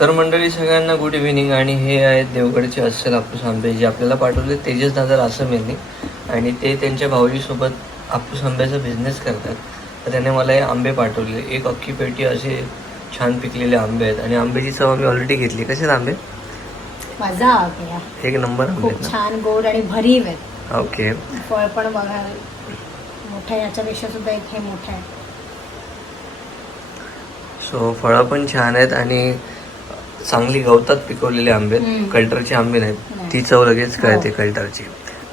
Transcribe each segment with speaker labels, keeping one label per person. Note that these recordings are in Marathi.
Speaker 1: तर मंडळी सगळ्यांना गुड इव्हिनिंग आणि हे आहेत देवगडचे अस्सल हापूस आंबे जे आपल्याला पाठवले तेजस दादा रासम यांनी आणि ते त्यांच्या भाऊजीसोबत हापूस आंब्याचा बिझनेस करतात. तर त्याने मला हे आंबे पाठवले. एक अख्खी पेटी असे छान पिकलेले आंबे आहेत. आणि आंब्याची चव आम्ही ऑलरेडी घेतली. कसे आंबे?
Speaker 2: मजा
Speaker 1: एक नंबर
Speaker 2: खूप छान गोड आणि भरीव आहेत.
Speaker 1: ओके.
Speaker 2: फळ पण बघा. मोठं याच्यापेक्षा सुद्धा एक हे मोठं आहे.
Speaker 1: सो फळं पण छान आहेत. आणि चांगली गवतात पिकवलेले आंबे. कल्टरचे आंबे नाहीत.
Speaker 2: नाही.
Speaker 1: ती चव लगेच कळते
Speaker 2: हो.
Speaker 1: कल्टरची.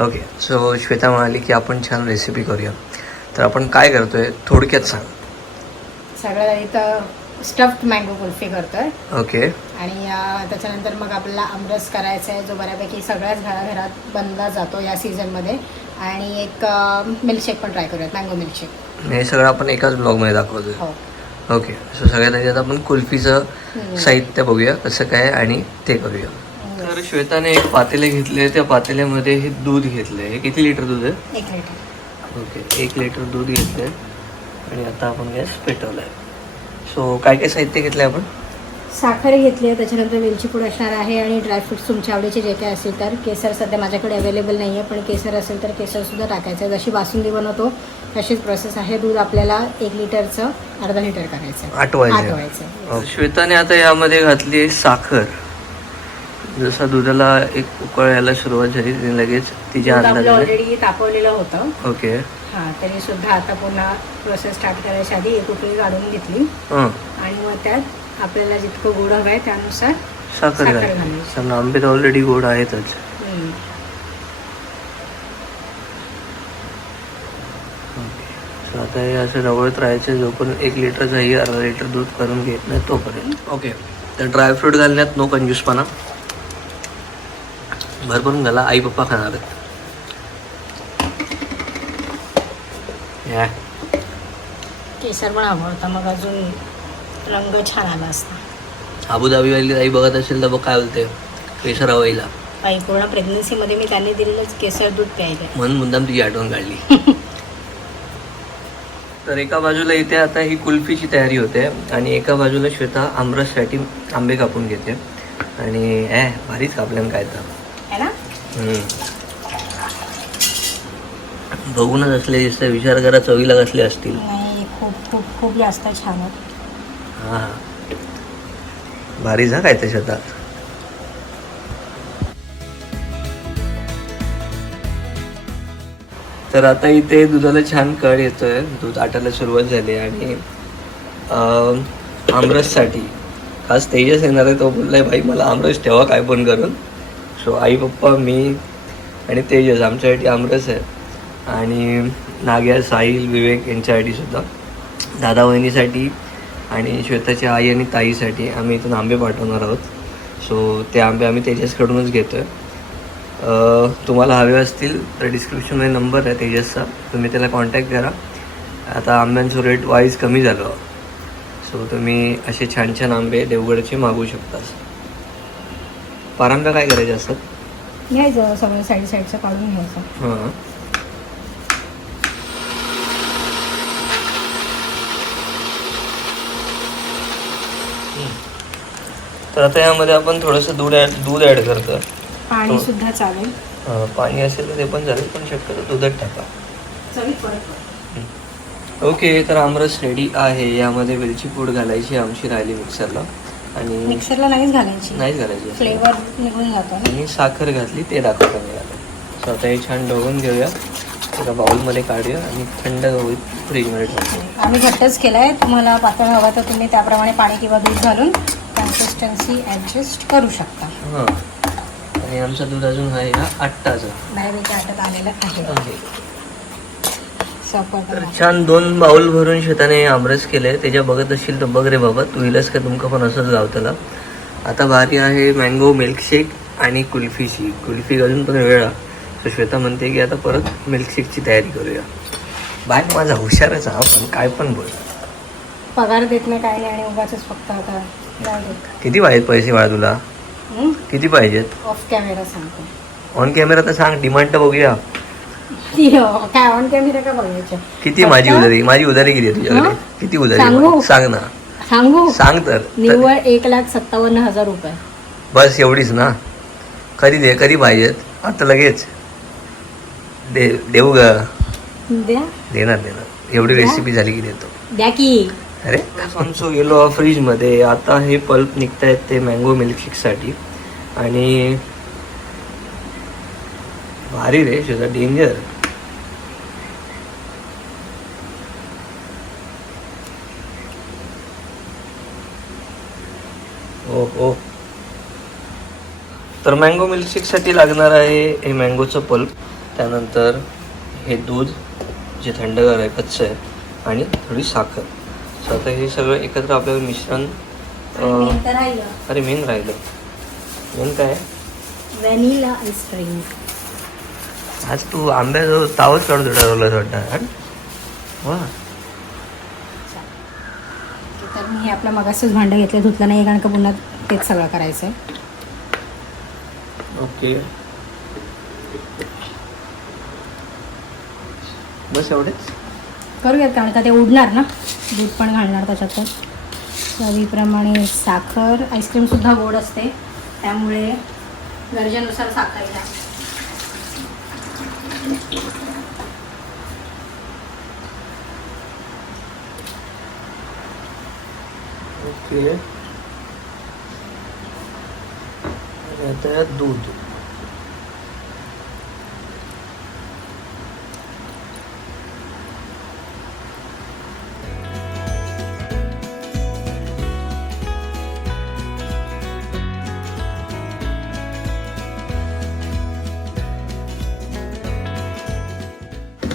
Speaker 1: ओके सो श्वेता म्हणाली की आपण छान रेसिपी करूया. तर आपण काय करतोय? थोडक्यात सांग.
Speaker 2: सगळ्यात तर स्टफ्ड मँगो कुल्फी करतोय.
Speaker 1: ओके
Speaker 2: आणि त्याच्यानंतर मग आपल्याला आमरस करायचा आहे जो बऱ्यापैकी सगळ्याच घराघरात बनला जातो या सीझनमध्ये आणि एक मिल्कशेक पण ट्राय करूयात मँगो मिल्कशेक
Speaker 1: हे सगळं आपण एकाच ब्लॉगमध्ये दाखवतोय.
Speaker 2: हो.
Speaker 1: ओके. सो सगळ्यात आधी आता आपण कुल्फीचं. साहित्य बघूया कसं काय आणि ते करूया. तर श्वेताने एक पातेले घेतले त्या पातेल्यामध्ये हे दूध घेतलंय. हे किती लिटर दूध आहे?
Speaker 2: एक लिटर.
Speaker 1: ओके एक लिटर दूध घेतलंय. आणि आता आपण गॅस पेटवलाय. सो काय काय साहित्य घेतलंय आपण?
Speaker 2: साखर घेतली आहे त्याच्यानंतर वेलची पूड असणार आहे आणि ड्रायफ्रुट्स तुमच्या आवडीचे जे काय असेल तर. केसर सध्या माझ्याकडे अवेलेबल नाही आहे पण केसर असेल तर केसरसुद्धा टाकायचं आहे. जशी बासुंदी बनवतो तशीच प्रोसेस आहे. दूध आपल्याला एक लिटरचं अर्धा लिटर करायचं.
Speaker 1: आटवायचं अं, श्वेताने आता यामध्ये घातली साखर. जसा दुधाला एक उकळ यायला सुरुवात झाली तिने लगेच तिच्या
Speaker 2: ऑलरेडी तापवलेलं होतं.
Speaker 1: ओके.
Speaker 2: हां तरी सुद्धा आता पुन्हा प्रोसेस स्टार्ट करायच्या आधी एक उकळी काढून घेतली.
Speaker 1: हां.
Speaker 2: आणि मग त्यात आपल्याला जितकं गोड हवं आहे त्यानुसार
Speaker 1: साखर
Speaker 2: घालायची.
Speaker 1: कारण आंबे तर ऑलरेडी गोड आहेतच. आता हे असं ढवळत राहायचं जोपर्यंत एक लिटरचाही अर्धा लिटर दूध करून घेत नाही तोपर्यंत. ओके. तर ड्रायफ्रूट घालण्यात नो कंजूसपणा भरभरून घाला आई पप्पा खाणार आहेत. या.
Speaker 2: केसर पण हवं होता मग अजून रंग छान आला असता.
Speaker 1: अबुधाबीवाली आई बघत असेल तर बघ काय बोलते? केसर हवाईला
Speaker 2: काही पूर्ण प्रेग्नन्सीमध्ये मी त्यांनी दिलेलंच केसर दूध प्यायलं
Speaker 1: म्हणून मुद्दाम तुझी आठवण काढली. तर एका बाजूला इथे आता ही कुल्फीची तयारी होते आणि एका बाजूला श्वेता आमरससाठी आंबे कापून घेते. आणि ए भारीच कापल्यान काय तर.
Speaker 2: है.
Speaker 1: बघूनच असले दिसतं विचार करा चवीला कसले असतील.
Speaker 2: खूप खूप खूप जास्त छान होत.
Speaker 1: हां. भारी झाक आहे काय त्याच्यात तर आता इथे दुधाला छान कळ येतोय. दूध आटायला सुरुवात झाली आणि आमरससाठी. खास तेजस येणार आहे तो बोललाय भाई मला आमरस ठेवा काय पण करून. सो आई पप्पा मी आणि तेजस आमच्यासाठी आमरस आहे. आणि नाग्या साहिल विवेक यांच्यासाठी सुद्धा. दादा वहिनीसाठी आणि श्वेताच्या आई आणि ताईसाठी आम्ही इथून आंबे पाठवणार आहोत. सो ते आंबे आम्ही तेजसकडूनच घेतो आहे तुम्हाला हवे असतील तर डिस्क्रिप्शनमध्ये नंबर आहे तेजसचा. तुम्ही त्याला कॉन्टॅक्ट करा. आता आंब्यांचं रेट वाईज कमी झालं. सो तुम्ही असे छान छान आंबे देवगडचे मागवू शकता. पारांब्या काय करायचे असतात?
Speaker 2: घ्यायचं सगळं साईड साईडचं काढून घ्यायचं.
Speaker 1: हां. तर आता यामध्ये आपण थोडंसं दूध ॲड दूध ॲड करतो
Speaker 2: पाणी सुद्धा चालेल.
Speaker 1: अं, पाणी असेल तर ते पण चालेल पण शक्यतो दुधात टाका.
Speaker 2: चवीत फरक पडतो.
Speaker 1: ओके तर आमरस रेडी आहे. यामध्ये वेलची पूड घालायची आमची राहिली मिक्सरला. आणि
Speaker 2: मिक्सरला नाहीच घालायची.
Speaker 1: नाहीच घालायची.
Speaker 2: फ्लेवर निघून जातो ना.
Speaker 1: आणि साखर घातली ते दाखवतो मी आता. सो आता हे छान ढवळून घेऊया. एका बाउलमध्ये काढूया आणि थंड होईल फ्रीजमध्ये ठेवूया
Speaker 2: आम्ही घट्टच केलाय. तुम्हाला पातळ हवा तर तुम्ही त्याप्रमाणे पाणी किंवा दूध घालून कन्सिस्टन्सी ॲडजस्ट करू शकता.
Speaker 1: हां. आणि आमचा दूध अजून आहे हा आट्टाचा
Speaker 2: आटत आलेलं आहे.
Speaker 1: आहे
Speaker 2: सफर
Speaker 1: तर छान दोन बाउल भरून शेताने आमरस केले. त्याच्या बघत असशील तर बघ रे बाबा तू इलस का तुमका पण असंच गावतला आता भारी आहे मँगो मिल्कशेक आणि कुल्फीची कुल्फी अजून पण वेळा तर श्वेता म्हणते की आता परत मिल्कशेकची तयारी करूया. बाय माझा हुशारच हा पण काय पण बोल.
Speaker 2: पगार देत नाही काय नाही आणि उगाच फक्त आता.
Speaker 1: किती पाहिजेत पैसे बाळा तुला? किती पाहिजेत?
Speaker 2: ऑफ कॅमेरा सांगतो.
Speaker 1: ऑन कॅमेरा तर सांग डिमांड तर बघूया.
Speaker 2: यो, काय ऑन कॅमेरा का बघायचं?
Speaker 1: किती माझी उधारी? माझी उधारी किती आहे तुझ्याकडे? किती उधारी
Speaker 2: सांगू?
Speaker 1: ना.
Speaker 2: सांगू?
Speaker 1: सांग तर.
Speaker 2: निव्वळ एक लाख सत्तावन्न हजार रुपये.
Speaker 1: बस एवढीच ना. कधी दे कधी पाहिजेत. आता लगेच. दे देऊ ग. देणार देणार. एवढी रेसिपी झाली की देतो.
Speaker 2: द्या की.
Speaker 1: अरे? आमचं गेलो फ्रीजमध्ये आता हे पल्प निघतायत ते मँगो मिल्कशेकसाठी आणि भारी रे शुद्धा डेंजर ओ ओ. तर मँगो मिल्कशेकसाठी लागणार आहे हे मँगोचं पल्प त्यानंतर हे दूध जे थंडगार आहे कच्चं आहे आणि थोडी साखर. सो आता हे सगळं एकत्र आपल्याला मिश्रण अरे मेन राहिलं. मेन काय?
Speaker 2: व्हॅनिला आईस्क्रीम
Speaker 1: आज तू आंब्याजवळ तावच काढून ठरवलं वाटतं वा.
Speaker 2: तर मी हे आपलं मगाशीच भांडं घेतलं धुतलं नाही कारण का पुन्हा तेच सगळं करायचं
Speaker 1: ओके. बस एवढेच?
Speaker 2: करूयात कारण का ते उडणार ना? दूध पण घालणार त्याच्यातच. चवीप्रमाणे साखर आईस्क्रीमसुद्धा गोड असते. त्यामुळे गरजेनुसार साखर घ्या.
Speaker 1: ओके. आता दूध.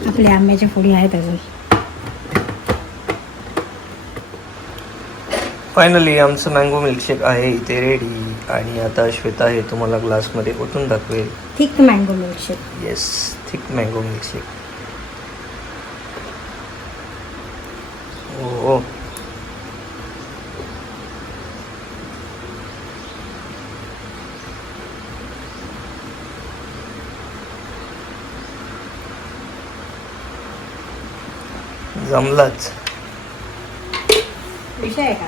Speaker 2: आपल्या आंब्याच्या फोडी आहेत अजून.
Speaker 1: फायनली आमचं मँगो मिल्कशेक आहे इथे रेडी आणि आता श्वेता हे तुम्हाला ग्लासमध्ये ओतून दाखवेल.
Speaker 2: Thick mango milkshake
Speaker 1: yes thick mango milkshake ओ जमलाच.
Speaker 2: विषय आहे का?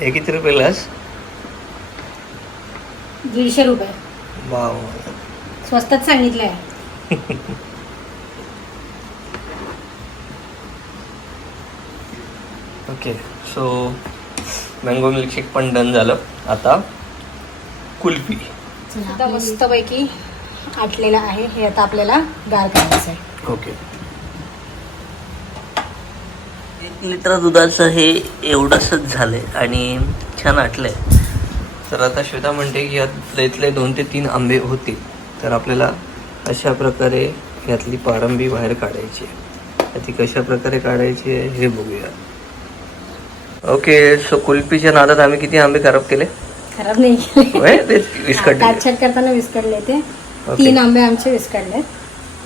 Speaker 1: हे किती रुपये ग्लास
Speaker 2: दीडशे रुपये.
Speaker 1: वाव.
Speaker 2: स्वस्तात सांगितलं
Speaker 1: ओके सो मँगो मिल्कशेक पण डन झालं. आता कुल्फी.
Speaker 2: आता मस्तपैकी आटलेलं आहे. हे आता आपल्याला गार करायचं आहे.
Speaker 1: ओके एक लिटर दुधाचं हे एवढंसच झालंय आणि छान आटलंय. तर आता श्वेता म्हणते की यात इथले दोन ते तीन आंबे होते. तर आपल्याला अशा प्रकारे यातली पारंबी बाहेर काढायची आहे. ती कशा प्रकारे काढायची आहे हे बघूया. ओके सो कुल्फीच्या नादात आम्ही किती आंबे खराब केले?
Speaker 2: खराब नाही केले. काटछाट करताना विस्कडले ते. तीन आंबे आमचे विस्कडले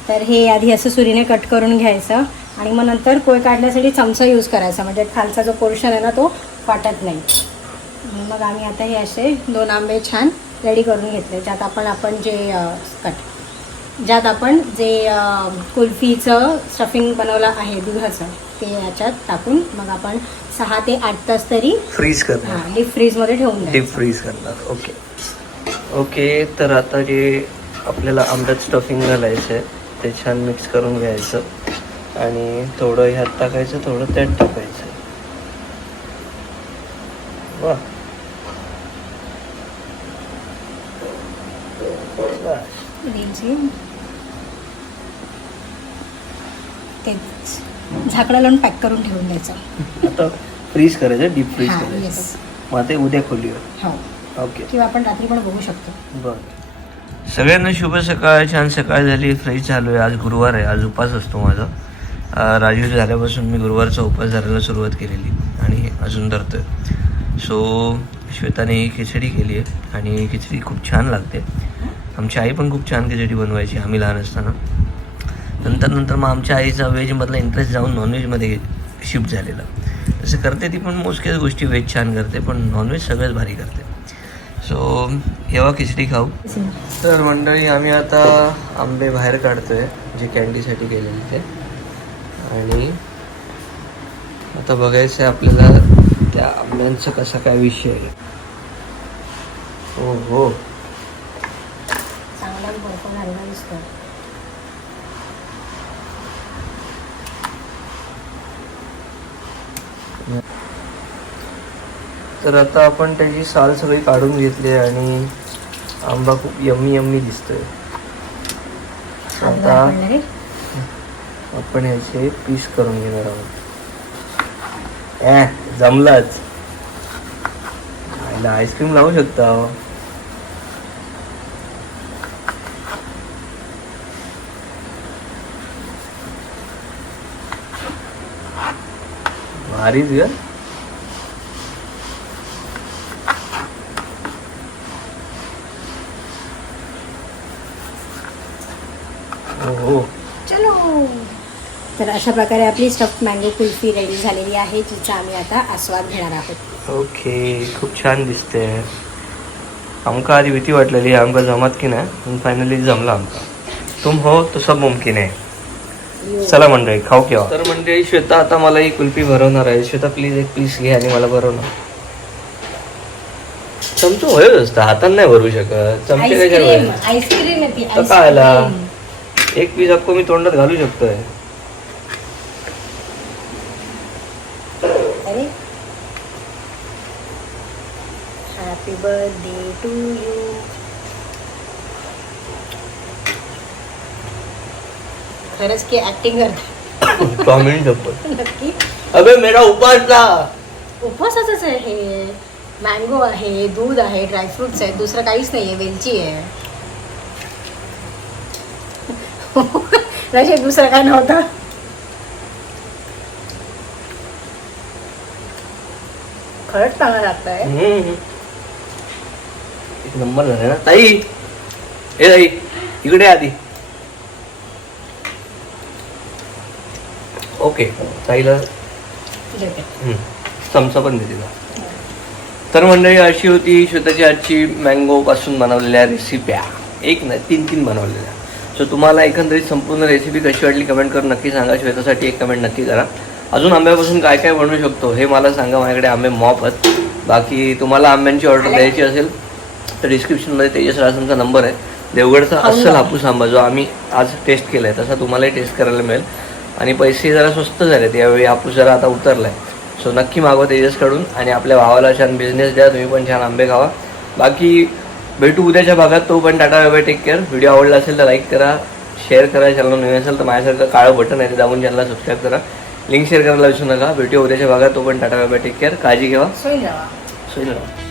Speaker 2: तर हे आधी असं सुरीने कट करून घ्यायचं आणि मग नंतर कोय काढण्यासाठी चमचा यूज करायचा. म्हणजे खालचा जो पोर्शन आहे ना तो फाटत नाही. मग आम्ही आता हे असे दोन आंबे छान रेडी करून घेतले. ज्यात आपण आपण जे कट ज्यात आपण जे कुल्फीचं स्टफिंग बनवलं आहे दुधाचं ते याच्यात टाकून मग आपण सहा ते आठ तास तरी
Speaker 1: फ्रीज करणार.
Speaker 2: हां डीप फ्रीजमध्ये ठेवून
Speaker 1: डीप फ्रीज करणार. ओके ओके तर आता जे आपल्याला आंब्यात स्टफिंग घालायचं आहे ते छान मिक्स करून घ्यायचं. आणि थोडं ह्यात टाकायचं थोडं त्यात टाकायचं. वा.
Speaker 2: झाकणं लावून पॅक करून ठेवून द्यायचं.
Speaker 1: फ्रीज करायचं डीप फ्रीज
Speaker 2: हां
Speaker 1: करायचं. मग ते उद्या खोलीवर.
Speaker 2: हो.
Speaker 1: ओके
Speaker 2: किंवा आपण रात्री पण बघू शकतो.
Speaker 1: बर. सगळ्यांना शुभ सकाळ छान सकाळ झाली. फ्रेश झालो आहे. आज गुरुवार आहे. आज उपास असतो माझा. अं, राजवीर झाल्यापासून मी गुरुवारचा उपास धरायला सुरुवात केलेली आणि अजून धरतोय. सो श्वेताने ही खिचडी केली आहे आणि खिचडी खूप छान लागते. आमची आई पण खूप छान खिचडी बनवायची. आम्ही लहान असताना. नंतर नंतर मग आमच्या आईचा व्हेजमधला इंटरेस्ट जाऊन नॉनव्हेजमध्ये शिफ्ट झालेलं. तसं करते ती पण मोजक्याच गोष्टी व्हेज छान करते पण नॉनव्हेज सगळंच भारी करते. सो येवा खिचडी खाऊ. तर मंडळी आम्ही आता आंबे बाहेर काढतोय जे कॅन्डीसाठी गेलेले ते. आणि आता बघायचं आहे आपल्याला त्या आंब्यांचा कसा काय विषय आहे. हो हो
Speaker 2: चांगला बर्फ घालला दिसतो
Speaker 1: तर आता आपण त्याची साल सगळी काढून घेतली आहे आणि आंबा खूप यम्मी यम्मी दिसतोय. आता आपण याचे पीस करून घेणार आहोत. ए जमलाच. आईस्क्रीम लावू शकता हो. भारीच ग हो। हो
Speaker 2: चलो। तर अशा प्रकारे आपली स्टफ़ मँगो कुल्फी रेडी झालेली आहे जिचा आम्ही आता आस्वाद घेणार आहोत.
Speaker 1: ओके खूप छान दिसते. आमका आधी भीती वाटलेली आमका जमत की नाही पण फायनली जमला आमका. तुम हो तो सब मुमकिन आहे. चला मंडळी खाऊ केव्हा? तर मंडळी श्वेता आता मला ही कुल्फी भरवणार आहे. श्वेता प्लीज एक पीस घे आणि मला भरवणार. चमचो होय असतं हाताने नाही भरू शकत. चमचे कशा
Speaker 2: आईस्क्रीम आईस्क्रीम आहे? ती
Speaker 1: तर काय आला?
Speaker 2: आईस्क्रीम.
Speaker 1: एक पीस आपको मी तोंडात घालू शकतोय.
Speaker 2: अरे. हॅपी बर्थडे टू यू खरंच की ऍक्टिंग करते.
Speaker 1: शपथ
Speaker 2: नक्की.
Speaker 1: अबे मेरा उपासला
Speaker 2: उपवासाचंच आहे हे. मँगो आहे दूध आहे ड्रायफ्रुट्स आहेत दुसरं काहीच नाही आहे वेलची आहे. रशे दुसरं काय नव्हतं? खरंच चांगलं लागतं आहे.
Speaker 1: एक नंबर झाले ना. ताई. हे ताई. इकडे आधी. ओके. ताईला
Speaker 2: देते.
Speaker 1: चमचा पण दे तिला तर मंडळी अशी होती श्वेताची आजची मँगो पासून बनवलेल्या रेसिप्या एक नाही तीन तीन बनवलेल्या. सो तुम्हाला एकंदरीत संपूर्ण रेसिपी कशी वाटली कमेंट करून नक्की सांगा. श्वेतासाठी एक कमेंट नक्की करा. अजून आंब्यापासून काय काय बनवू शकतो हे मला सांगा. माझ्याकडे आंबे मॉप आहेत. बाकी तुम्हाला आंब्यांची ऑर्डर द्यायची असेल तर डिस्क्रिप्शनमध्ये तेजस रासनचा नंबर आहे. देवगडचा अस्सल. हापूस आंबा जो आम्ही आज टेस्ट केला आहे तसा तुम्हालाही टेस्ट करायला मिळेल. आणि पैसे जरा स्वस्त झालेत. यावेळी हापूस जरा आता उतरलाय. सो नक्की मागवा तेजसकडून आणि आपल्या भावाला छान बिझनेस द्या. तुम्ही पण छान आंबे खावा. बाकी भेटू उद्याच्या भागात. तो पण tata bye bye take care video आवडला असेल तर लाईक करा. शेअर करा चॅनल नवीन असेल तर माझ्यासारखं काळं बटन आहे ते दाबून चॅनलला सबस्क्राईब करा. लिंक शेअर करायला विसरू नका. भेटूया उद्याच्या भागात तो पण tata bye bye take care काळजी घ्या
Speaker 2: सोयी
Speaker 1: सोयी